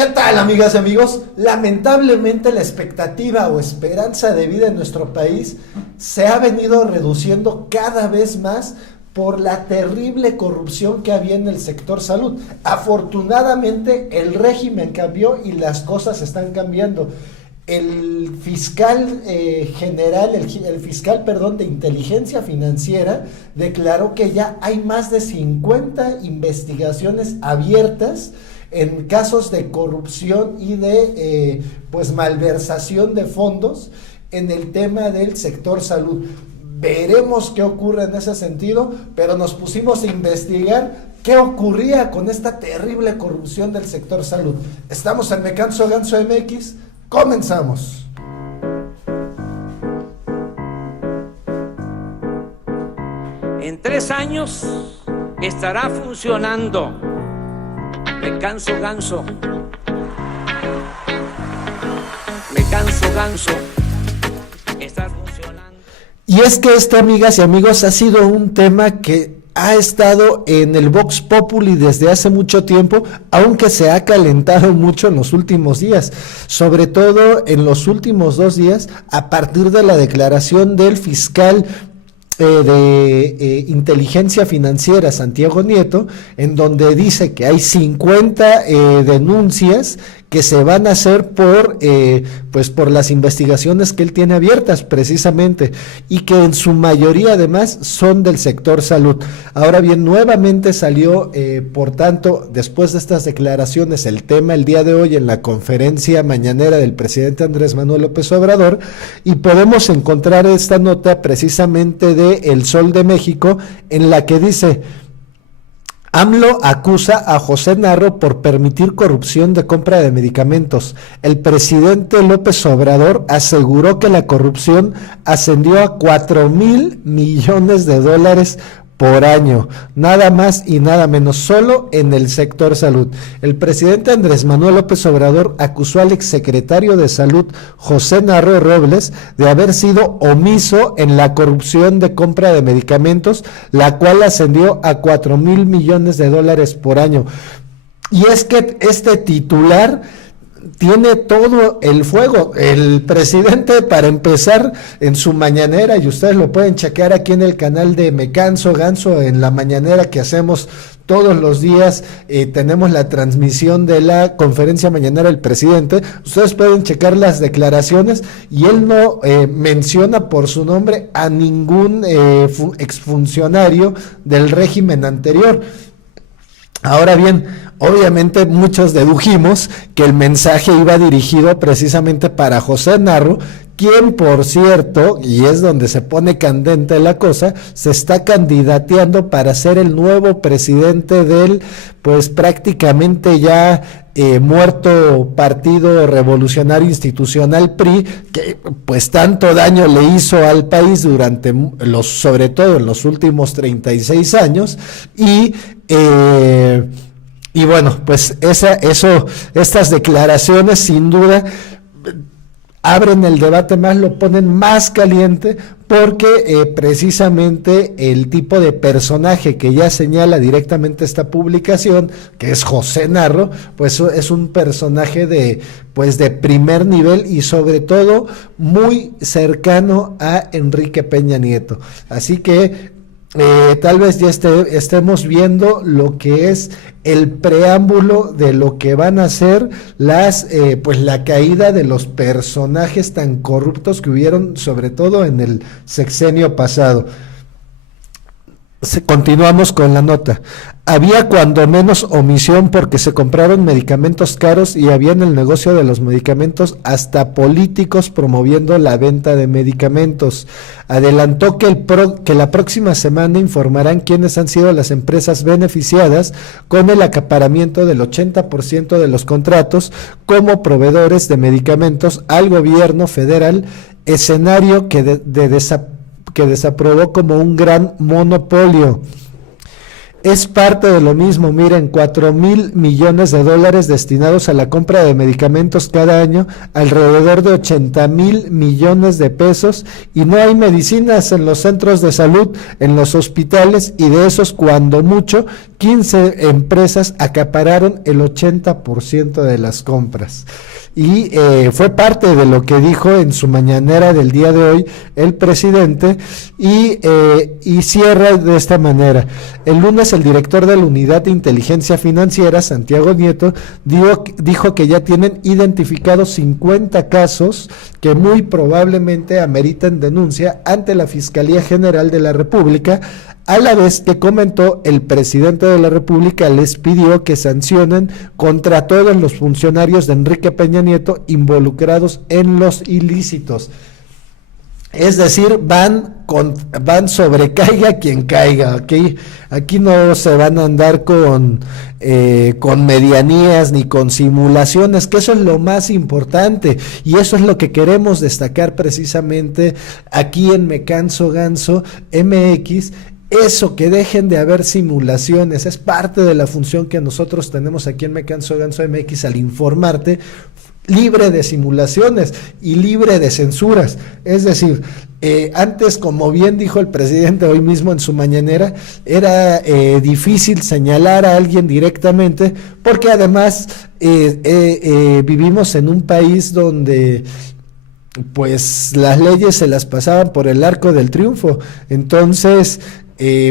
¿Qué tal, amigas y amigos? Lamentablemente la expectativa o esperanza de vida en nuestro país se ha venido reduciendo cada vez más por la terrible corrupción que había en el sector salud. Afortunadamente el régimen cambió y las cosas están cambiando. El fiscal general, el fiscal, perdón, de inteligencia financiera declaró que ya hay más de 50 investigaciones abiertas en casos de corrupción y de malversación de fondos en el tema del sector salud. Veremos qué ocurre en ese sentido, pero nos pusimos a investigar qué ocurría con esta terrible corrupción del sector salud. Estamos en Me Canso Ganso MX, comenzamos. En 3 años estará funcionando Me Canso Ganso. Me Canso Ganso. Está funcionando. Y es que esto, amigas y amigos, ha sido un tema que ha estado en el Vox Populi desde hace mucho tiempo, aunque se ha calentado mucho en los últimos días, sobre todo en los últimos 2 días, a partir de la declaración del fiscal de inteligencia financiera, Santiago Nieto, en donde dice que hay 50 denuncias que se van a hacer por las investigaciones que él tiene abiertas precisamente, y que en su mayoría además son del sector salud. Ahora bien, nuevamente salió, por tanto, después de estas declaraciones, el tema el día de hoy en la conferencia mañanera del presidente Andrés Manuel López Obrador, y podemos encontrar esta nota precisamente de El Sol de México, en la que dice: AMLO acusa a José Narro por permitir corrupción de compra de medicamentos. El presidente López Obrador aseguró que la corrupción ascendió a $4,000 millones por año, nada más y nada menos, solo en el sector salud. El presidente Andrés Manuel López Obrador acusó al exsecretario de Salud, José Narro Robles, de haber sido omiso en la corrupción de compra de medicamentos, la cual ascendió a $4,000 millones por año. Y es que este titular tiene todo el fuego. El presidente, para empezar, en su mañanera, y ustedes lo pueden checar aquí en el canal de Me Canso Ganso, en la mañanera que hacemos todos los días, tenemos la transmisión de la conferencia mañanera del presidente. Ustedes pueden checar las declaraciones y él no menciona por su nombre a ningún exfuncionario del régimen anterior. Ahora bien, obviamente muchos dedujimos que el mensaje iba dirigido precisamente para José Narro, quien, por cierto, y es donde se pone candente la cosa, se está candidateando para ser el nuevo presidente del, prácticamente ya muerto Partido Revolucionario Institucional PRI, que tanto daño le hizo al país durante sobre todo en los últimos 36 años, y bueno, estas declaraciones sin duda abren el debate más, lo ponen más caliente, porque precisamente el tipo de personaje que ya señala directamente esta publicación, que es José Narro, es un personaje de primer nivel y sobre todo muy cercano a Enrique Peña Nieto. Así que tal vez ya estemos viendo lo que es el preámbulo de lo que van a ser la caída de los personajes tan corruptos que hubieron, sobre todo en el sexenio pasado. Continuamos con la nota. Había cuando menos omisión porque se compraron medicamentos caros y había en el negocio de los medicamentos hasta políticos promoviendo la venta de medicamentos. Adelantó que la próxima semana informarán quiénes han sido las empresas beneficiadas con el acaparamiento del 80% de los contratos como proveedores de medicamentos al gobierno federal, escenario que desaprobó como un gran monopolio. Es parte de lo mismo. Miren, 4,000 millones de dólares destinados a la compra de medicamentos cada año, alrededor de 80,000 millones de pesos, y no hay medicinas en los centros de salud, en los hospitales, y de esos, cuando mucho, 15 empresas acapararon el 80% de las compras. Y fue parte de lo que dijo en su mañanera del día de hoy el presidente, y cierra de esta manera. El lunes el director de la Unidad de Inteligencia Financiera, Santiago Nieto, dijo que ya tienen identificados 50 casos que muy probablemente ameritan denuncia ante la Fiscalía General de la República, a la vez que comentó el presidente de la República les pidió que sancionen contra todos los funcionarios de Enrique Peña Nieto involucrados en los ilícitos. Es decir, van sobre caiga quien caiga, ¿ok? Aquí no se van a andar con medianías ni con simulaciones, que eso es lo más importante, y eso es lo que queremos destacar precisamente aquí en Me Canso Ganso MX. Eso, que dejen de haber simulaciones, es parte de la función que nosotros tenemos aquí en Me Canso Ganso MX al informarte, libre de simulaciones y libre de censuras. Es decir, antes, como bien dijo el presidente hoy mismo en su mañanera, era difícil señalar a alguien directamente, porque además vivimos en un país donde pues las leyes se las pasaban por el arco del triunfo. Entonces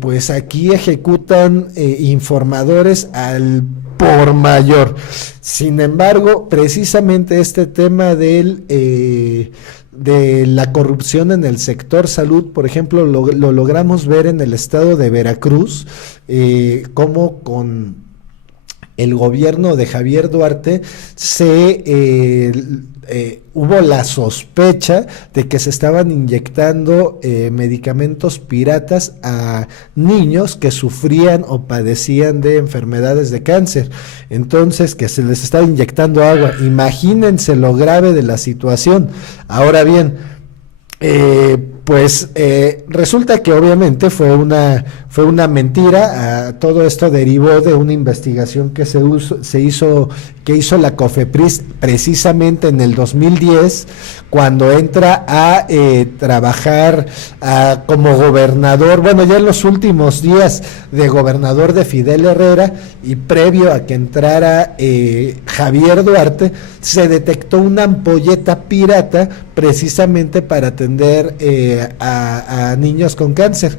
pues aquí ejecutan informadores al por mayor. Sin embargo, precisamente este tema de la corrupción en el sector salud, por ejemplo, lo logramos ver en el estado de Veracruz, como con el gobierno de Javier Duarte hubo la sospecha de que se estaban inyectando medicamentos piratas a niños que sufrían o padecían de enfermedades de cáncer. Entonces, que se les estaba inyectando agua. Imagínense lo grave de la situación. Ahora bien, resulta que obviamente fue una mentira. Todo esto derivó de una investigación que hizo la COFEPRIS precisamente en el 2010, cuando entra a trabajar como gobernador, bueno, ya en los últimos días de gobernador de Fidel Herrera, y previo a que entrara Javier Duarte, se detectó una ampolleta pirata precisamente para atender a niños con cáncer.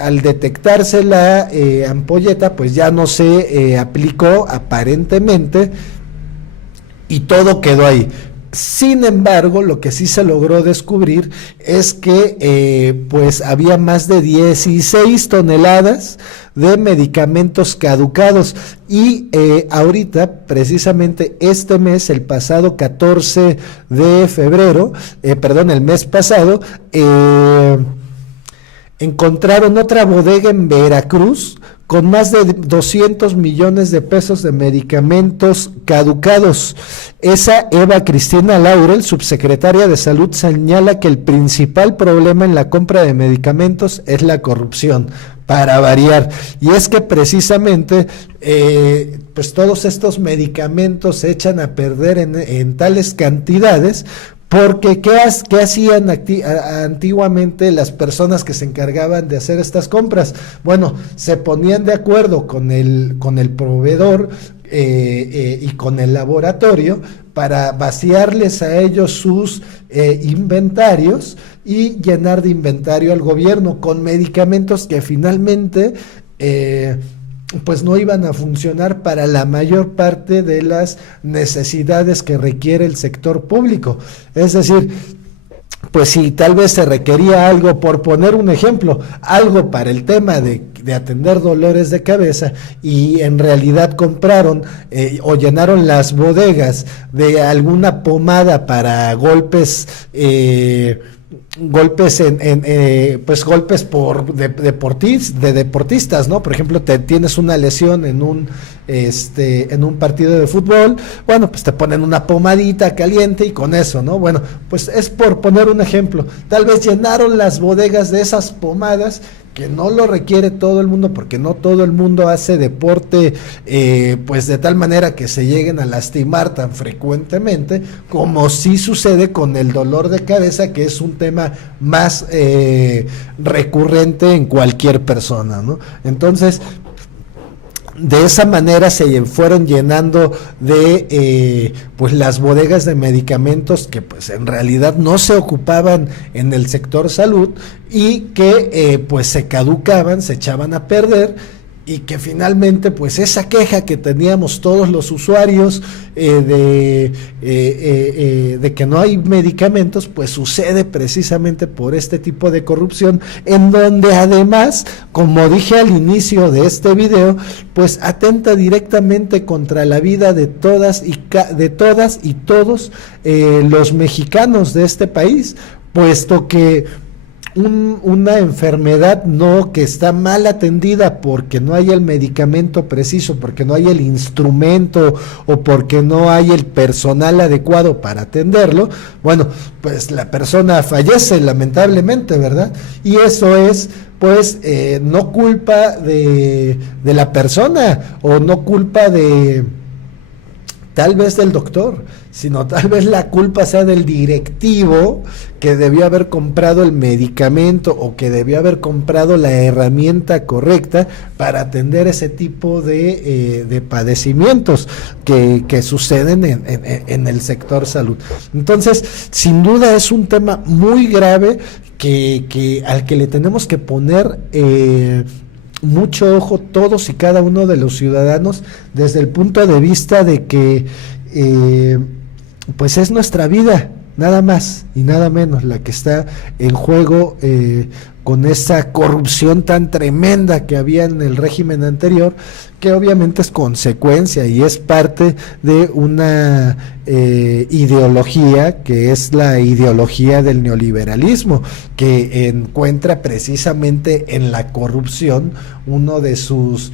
Al detectarse la ampolleta, pues ya no se aplicó aparentemente, y todo quedó ahí. Sin embargo, lo que sí se logró descubrir es que pues había más de 16 toneladas de medicamentos caducados, y ahorita, precisamente este mes, el pasado 14 de febrero, el mes pasado, encontraron otra bodega en Veracruz con más de 200 millones de pesos de medicamentos caducados. Esa Eva Cristina Laurel, subsecretaria de Salud, señala que el principal problema en la compra de medicamentos es la corrupción, para variar. Y es que precisamente pues todos estos medicamentos se echan a perder en tales cantidades, porque ¿qué hacían antiguamente las personas que se encargaban de hacer estas compras? Bueno, se ponían de acuerdo con el proveedor y con el laboratorio para vaciarles a ellos sus inventarios y llenar de inventario al gobierno con medicamentos que finalmente pues no iban a funcionar para la mayor parte de las necesidades que requiere el sector público. Es decir, pues si tal vez se requería algo, por poner un ejemplo, algo para el tema de atender dolores de cabeza, y en realidad compraron o llenaron las bodegas de alguna pomada para golpes de deportistas, ¿no? Por ejemplo, tienes una lesión en un partido de fútbol, bueno, pues te ponen una pomadita caliente y con eso, ¿no? Bueno, pues es por poner un ejemplo. Tal vez llenaron las bodegas de esas pomadas porque no lo requiere todo el mundo, porque no todo el mundo hace deporte pues de tal manera que se lleguen a lastimar tan frecuentemente, como sí sucede con el dolor de cabeza, que es un tema más recurrente en cualquier persona, ¿no? Entonces, de esa manera se fueron llenando de pues las bodegas de medicamentos que pues en realidad no se ocupaban en el sector salud y que pues se caducaban, se echaban a perder, y que finalmente pues esa queja que teníamos todos los usuarios de que no hay medicamentos, pues sucede precisamente por este tipo de corrupción, en donde además, como dije al inicio de este video, pues atenta directamente contra la vida de todas y todos los mexicanos de este país, puesto que una enfermedad que está mal atendida porque no hay el medicamento preciso, porque no hay el instrumento o porque no hay el personal adecuado para atenderlo, bueno, pues la persona fallece lamentablemente, ¿verdad? Y eso es pues no culpa de la persona, o no culpa de tal vez del doctor, sino tal vez la culpa sea del directivo que debió haber comprado el medicamento o que debió haber comprado la herramienta correcta para atender ese tipo de padecimientos que suceden en el sector salud. Entonces, sin duda es un tema muy grave al que le tenemos que poner mucho ojo todos y cada uno de los ciudadanos, desde el punto de vista de que pues es nuestra vida, nada más y nada menos, la que está en juego con esa corrupción tan tremenda que había en el régimen anterior, que obviamente es consecuencia y es parte de una ideología, que es la ideología del neoliberalismo, que encuentra precisamente en la corrupción uno de sus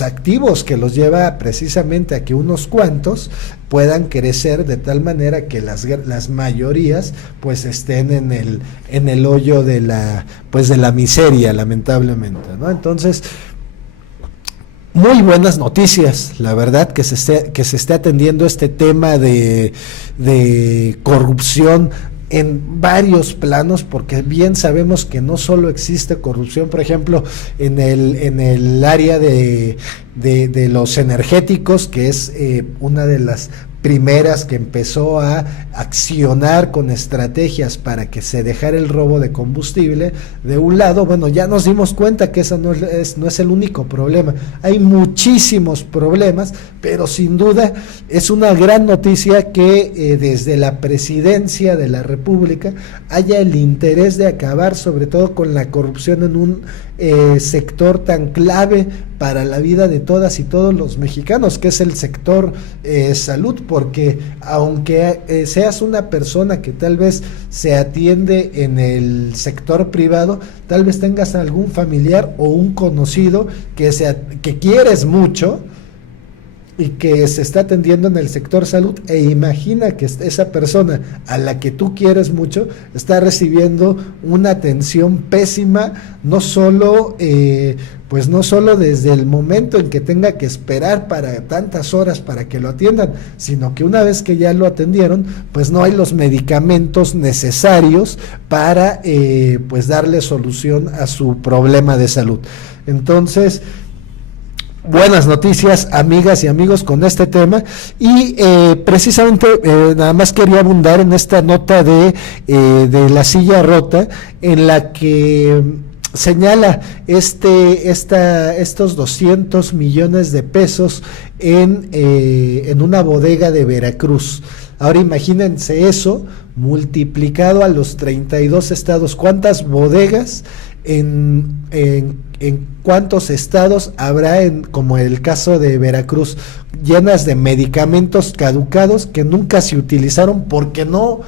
activos, que los lleva precisamente a que unos cuantos puedan crecer de tal manera que las mayorías pues estén en el hoyo de la miseria, lamentablemente, ¿no? Entonces, muy buenas noticias, la verdad, que se esté atendiendo este tema de corrupción en varios planos, porque bien sabemos que no solo existe corrupción, por ejemplo, en el área de los energéticos, que es una de las primeras que empezó a accionar con estrategias para que se dejara el robo de combustible. De un lado, bueno, ya nos dimos cuenta que eso no es el único problema, hay muchísimos problemas, pero sin duda es una gran noticia que desde la presidencia de la República haya el interés de acabar sobre todo con la corrupción en un sector tan clave para la vida de todas y todos los mexicanos, que es el sector salud, porque aunque seas una persona que tal vez se atiende en el sector privado, tal vez tengas algún familiar o un conocido que quieres mucho y que se está atendiendo en el sector salud, e imagina que esa persona a la que tú quieres mucho está recibiendo una atención pésima, no solo desde el momento en que tenga que esperar para tantas horas para que lo atiendan, sino que una vez que ya lo atendieron, pues no hay los medicamentos necesarios para darle solución a su problema de salud. Entonces, buenas noticias, amigas y amigos, con este tema, y precisamente nada más quería abundar en esta nota de la silla rota, en la que señala estos 200 millones de pesos en una bodega de Veracruz. Ahora imagínense eso multiplicado a los 32 estados. ¿Cuántas bodegas en cuántos estados habrá, como el caso de Veracruz, llenas de medicamentos caducados que nunca se utilizaron porque no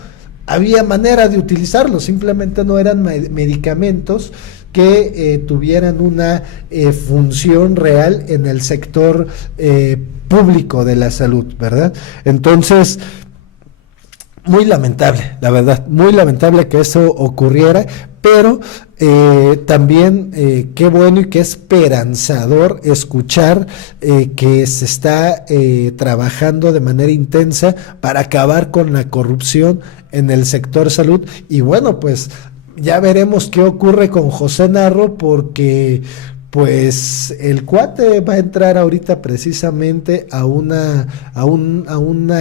había manera de utilizarlos? Simplemente no eran medicamentos que tuvieran una función real en el sector público de la salud, ¿verdad? Entonces, muy lamentable, la verdad, muy lamentable que eso ocurriera, pero también qué bueno y qué esperanzador escuchar que se está trabajando de manera intensa para acabar con la corrupción en el sector salud. Y bueno, pues ya veremos qué ocurre con José Narro, porque pues el cuate va a entrar ahorita precisamente a una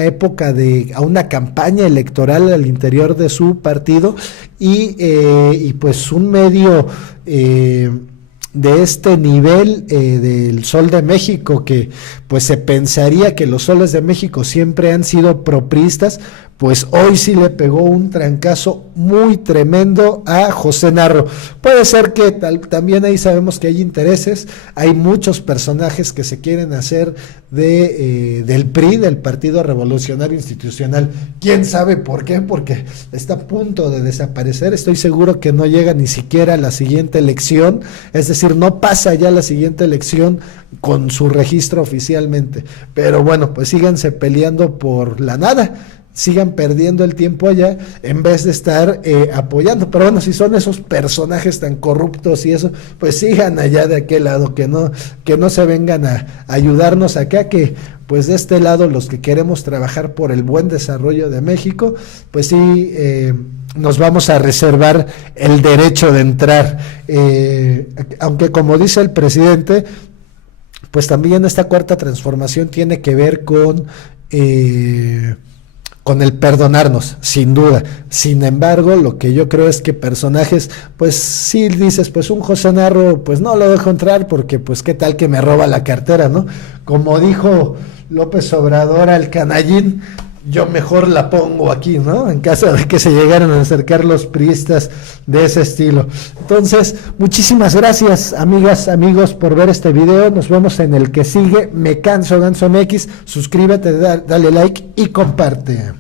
época a una campaña electoral al interior de su partido, y pues un medio de este nivel del Sol de México, que pues se pensaría que los Soles de México siempre han sido propristas, pues hoy sí le pegó un trancazo muy tremendo a José Narro. Puede ser que también ahí sabemos que hay intereses, hay muchos personajes que se quieren hacer del PRI, del Partido Revolucionario Institucional. ¿Quién sabe por qué? Porque está a punto de desaparecer. Estoy seguro que no llega ni siquiera a la siguiente elección, es decir, no pasa ya la siguiente elección con su registro oficialmente. Pero bueno, pues síganse peleando por la nada, sigan perdiendo el tiempo allá en vez de estar apoyando. Pero bueno, si son esos personajes tan corruptos y eso, pues sigan allá de aquel lado, que no se vengan a ayudarnos acá, que pues de este lado los que queremos trabajar por el buen desarrollo de México, pues sí nos vamos a reservar el derecho de entrar, aunque como dice el presidente, pues también esta cuarta transformación tiene que ver con el perdonarnos, sin duda. Sin embargo, lo que yo creo es que personajes, pues sí dices, pues un José Narro, pues no lo dejo entrar porque pues qué tal que me roba la cartera, ¿no? Como dijo López Obrador al canallín, yo mejor la pongo aquí, ¿no? En caso de que se llegaran a acercar los priistas de ese estilo. Entonces, muchísimas gracias, amigas, amigos, por ver este video. Nos vemos en el que sigue. Me canso, Ganso MX. Suscríbete, dale like y comparte.